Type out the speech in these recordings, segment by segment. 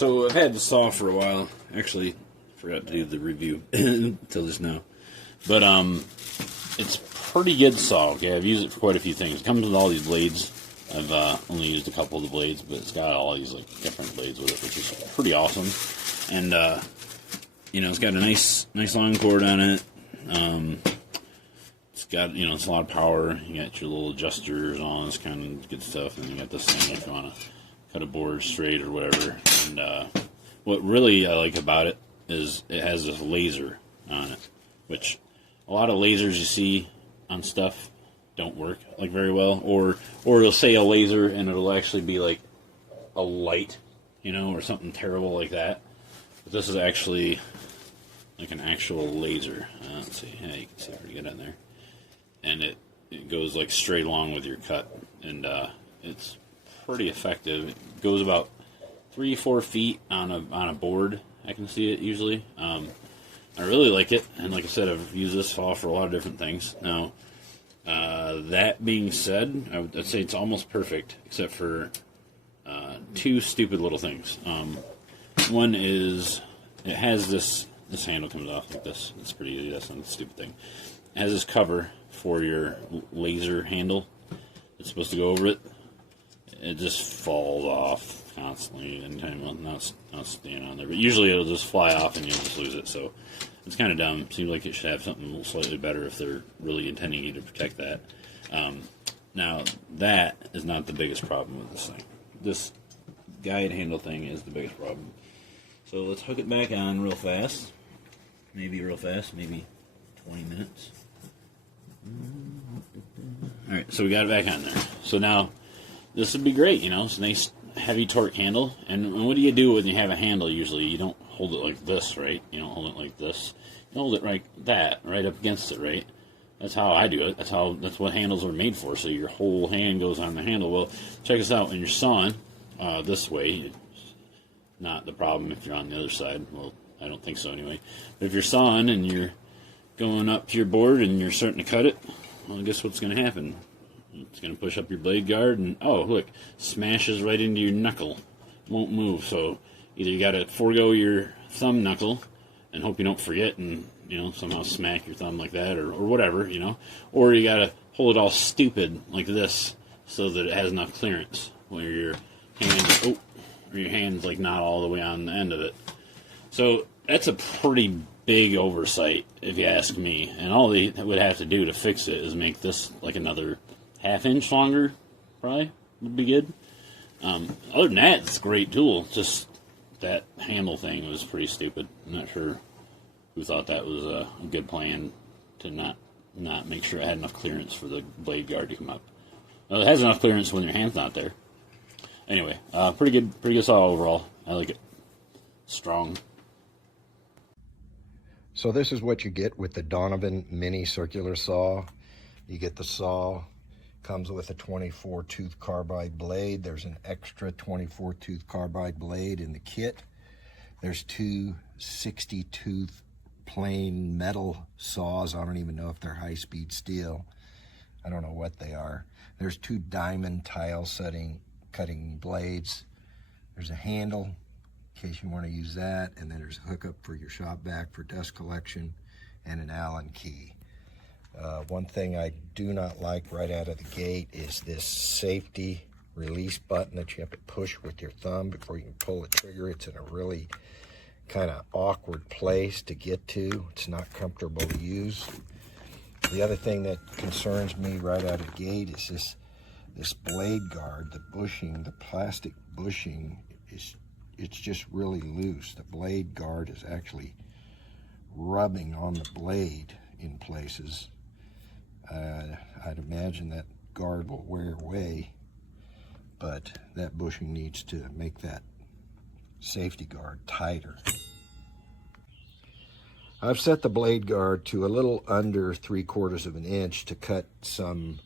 So I've had the saw for a while. Actually, forgot to do the review until just now. But it's pretty good saw. Okay, I've used it for quite a few things. It comes with all these blades. I've only used a couple of the blades, but it's got all these like different blades with it, which is pretty awesome. And it's got a nice long cord on it. It's got it's a lot of power. You got your little adjusters, all this kind of good stuff, and you got this thing if you want to cut a board straight or whatever. And what really I like about it is it has this laser on it, which a lot of lasers you see on stuff don't work like very well, or it'll say a laser and it'll actually be like a light, or something terrible like that. But this is actually like an actual laser. Let's see, yeah, you can see pretty good on there, and it goes like straight along with your cut, and it's pretty effective. It goes about 3-4 feet on a board. I can see it usually. I really like it, and like I said, I've used this saw for a lot of different things. Now, that being said, I'd say it's almost perfect, except for two stupid little things. One is it has this handle comes off like this. It's pretty easy. That's not a stupid thing. It has this cover for your laser handle. It's supposed to go over it. It just falls off constantly anytime not staying on there. But usually it'll just fly off and you'll just lose it. So it's kind of dumb. Seems like it should have something slightly better if they're really intending you to protect that. Now, that is not the biggest problem with this thing. This guide handle thing is the biggest problem. So let's hook it back on real fast. Maybe 20 minutes. Alright, so we got it back on there. So now, this would be great, it's a nice heavy torque handle. And what do you do when you have a handle usually? You don't hold it like this, right? You don't hold it like this. You hold it like that, right up against it, right? That's how I do it. That's what handles are made for. So your whole hand goes on the handle. Well, check this out. When you're sawing this way, it's not the problem if you're on the other side. Well, I don't think so anyway. But if you're sawing and you're going up to your board and you're starting to cut it, well, guess what's going to happen? It's going to push up your blade guard and, oh, look, smashes right into your knuckle. Won't move. So either you got to forego your thumb knuckle and hope you don't forget and, somehow smack your thumb like that or whatever, or you got to hold it all stupid like this so that it has enough clearance where your hand's like not all the way on the end of it. So that's a pretty big oversight, if you ask me. And all they would have to do to fix it is make this like another half-inch longer, probably, would be good. Other than that, it's a great tool. Just that handle thing was pretty stupid. I'm not sure who thought that was a good plan to not make sure it had enough clearance for the blade guard to come up. Well, it has enough clearance when your hand's not there. Anyway, pretty good saw overall. I like it. Strong. So this is what you get with the Donovan mini circular saw. You get the saw, comes with a 24 tooth carbide blade. There's an extra 24 tooth carbide blade in the kit. There's two 60 tooth plain metal saws. I don't even know if they're high-speed steel. I don't know what they are. There's two diamond tile cutting blades. There's a handle in case you want to use that, and then there's a hookup for your shop vac for dust collection and an Allen key. One thing I do not like right out of the gate is this safety release button that you have to push with your thumb before you can pull the trigger. It's in a really kind of awkward place to get to. It's not comfortable to use. The other thing that concerns me right out of the gate is this blade guard, the bushing, the plastic bushing it's just really loose. The blade guard is actually rubbing on the blade in places. I'd imagine that guard will wear away, but that bushing needs to make that safety guard tighter. I've set the blade guard to a little under 3/4 of an inch to cut some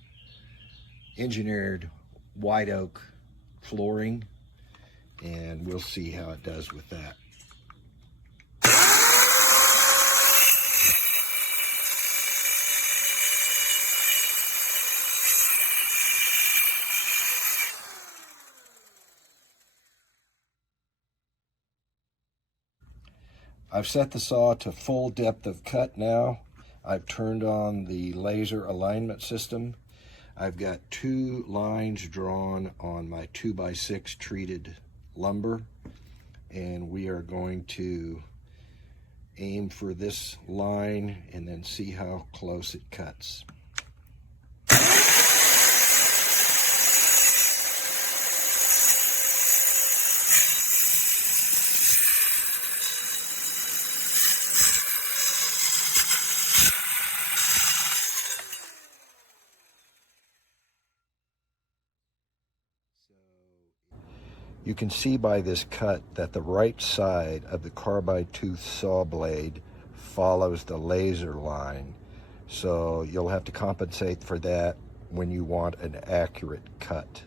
engineered white oak flooring, and we'll see how it does with that. I've set the saw to full depth of cut now. I've turned on the laser alignment system. I've got 2 lines drawn on my 2x6 treated lumber, and we are going to aim for this line and then see how close it cuts. You can see by this cut that the right side of the carbide tooth saw blade follows the laser line. So you'll have to compensate for that when you want an accurate cut.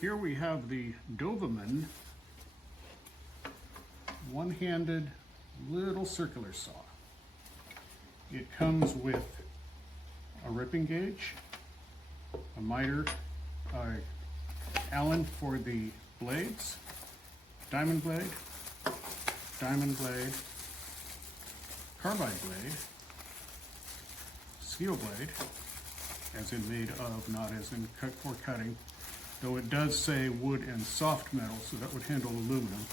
Here we have the DOVAMAN one-handed little circular saw. It comes with a ripping gauge, a miter, Allen for the blades, diamond blade, carbide blade, steel blade, as in made of, not as in cut for cutting, though it does say wood and soft metal, so that would handle aluminum.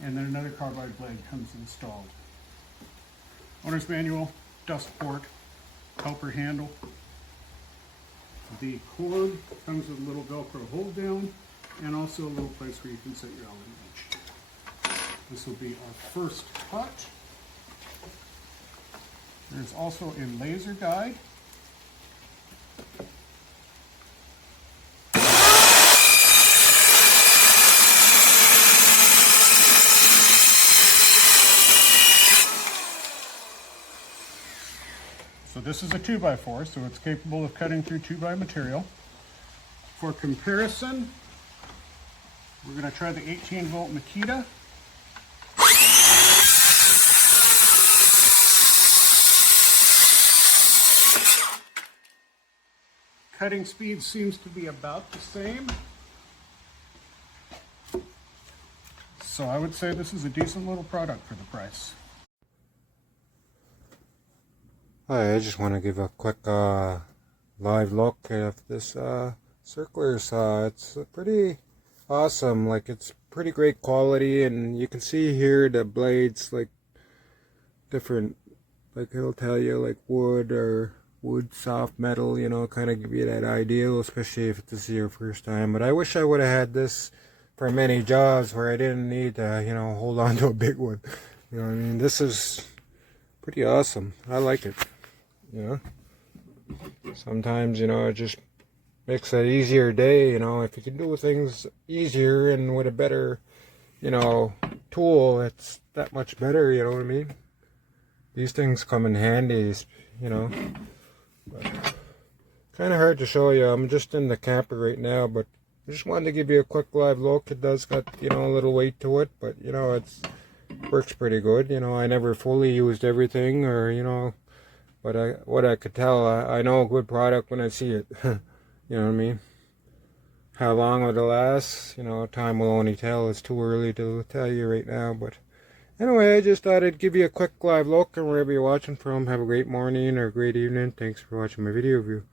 And then another carbide blade comes installed. Owner's manual, dust port, helper handle. The cord comes with a little Velcro hold down and also a little place where you can set your Allen wrench. This will be our first cut. There's also a laser guide. So this is a 2x4, so it's capable of cutting through 2x material. For comparison, we're going to try the 18-volt Makita. Cutting speed seems to be about the same. So I would say this is a decent little product for the price. Hi, I just want to give a quick live look at this circular saw. It's pretty awesome. Like, it's pretty great quality, and you can see here the blades, like different, like it'll tell you like wood or wood, soft metal, you know, kind of give you that idea, especially if this is your first time. But I wish I would have had this for many jobs where I didn't need to, you know, hold on to a big one. You know what I mean? This is pretty awesome. I like it. You know, sometimes, you know, I just makes an easier day, you know. If you can do things easier and with a better, you know, tool, it's that much better, you know what I mean? These things come in handy, you know. Kind of hard to show you. I'm just in the camper right now, but I just wanted to give you a quick live look. It does got, you know, a little weight to it, but, you know, it's works pretty good. You know, I never fully used everything, or, you know, but what I could tell, I know a good product when I see it. You know what I mean? How long it'll last, you know, time will only tell. It's too early to tell you right now, but anyway, I just thought I'd give you a quick live look, and wherever you're watching from, have a great morning or a great evening. Thanks for watching my video review.